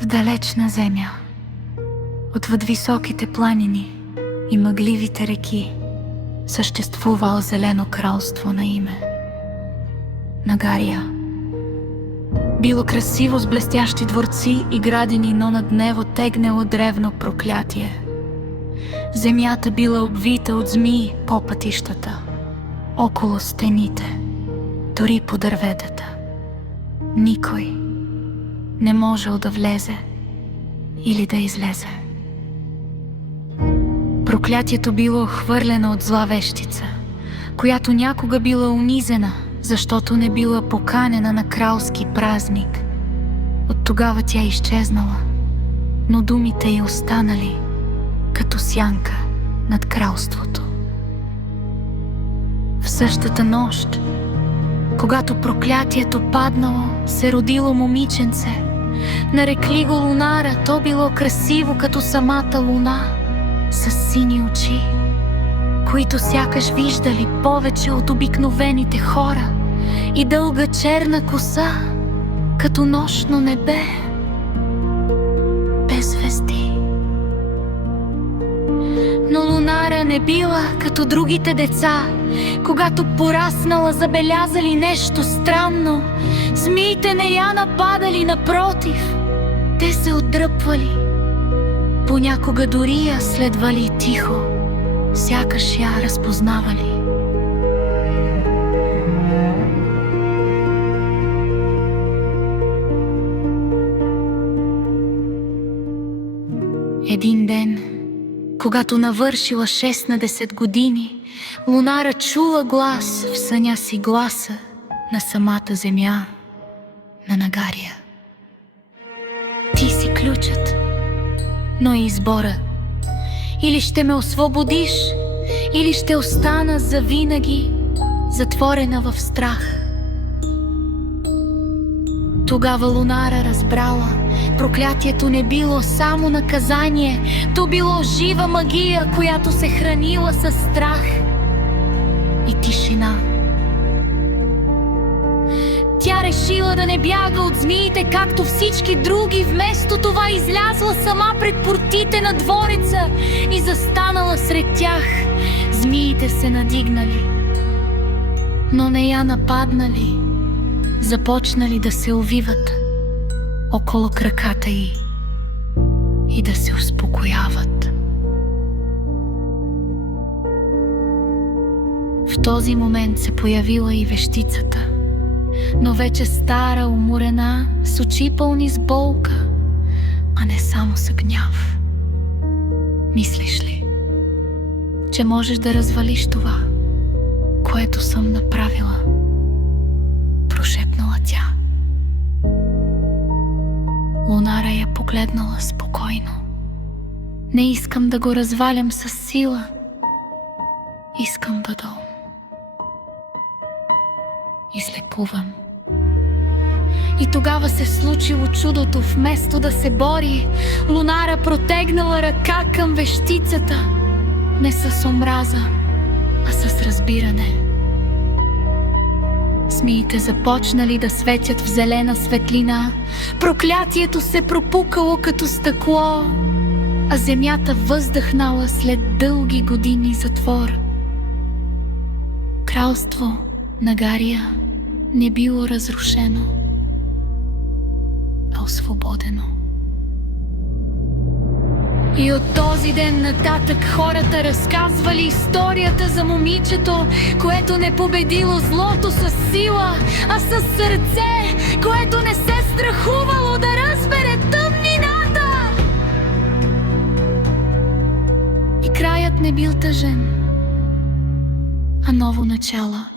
В далечна земя, отвъд високите планини и мъгливите реки, съществувало зелено кралство на име Нагария. Било красиво с блестящи дворци и градини, но над него тегнело древно проклятие. Земята била обвита от змии по пътищата, около стените, дори по дърветата. Никой не можел да влезе или да излезе. Проклятието било хвърлено от зла вещица, която някога била унизена, защото не била поканена на кралски празник. От тогава тя изчезнала, но думите й останали като сянка над кралството. В същата нощ, когато проклятието паднало, се родило момиченце. Нарекли го Лунара. То било красиво като самата луна, с сини очи, които сякаш виждали повече от обикновените хора, и дълга черна коса, като нощно небе, без звезди. Но Лунара не била като другите деца. Когато пораснала, забелязали нещо странно. Змиите не я нападали, напротив, те се отдръпвали. Понякога дори я следвали тихо, сякаш я разпознавали. Един ден, когато навършила 16 години, Лунара чула глас в съня си, гласа на самата земя, на Нагария. Ти си ключът, но и избора. Или ще ме освободиш, или ще остана завинаги затворена в страх. Тогава Лунара разбрала, проклятието не било само наказание, то било жива магия, която се хранила със страх и тишина. Тя решила да не бяга от змиите, както всички други. Вместо това излязла сама пред портите на двореца и застанала сред тях. Змиите се надигнали, но не я нападнали. Започнали да се увиват около краката й и да се успокояват. В този момент се появила и вещицата, но вече стара, уморена, с очи пълни с болка, а не само с гняв. Мислиш ли, че можеш да развалиш това, което съм направила? Прошепнала тя. Лунара я погледнала спокойно. Не искам да го развалям със сила. Искам да излекувам. И тогава се случило чудото. Вместо да се бори, Лунара протегнала ръка към вещицата. Не с омраза, а с разбиране. Змиите започнали да светят в зелена светлина. Проклятието се пропукало като стъкло, а земята въздъхнала след дълги години затвор. Кралство Нагария не било разрушено, а освободено. И от този ден нататък хората разказвали историята за момичето, което не победило злото с сила, а с сърце, което не се страхувало да разбере тъмнината. И краят не бил тъжен, а ново начало.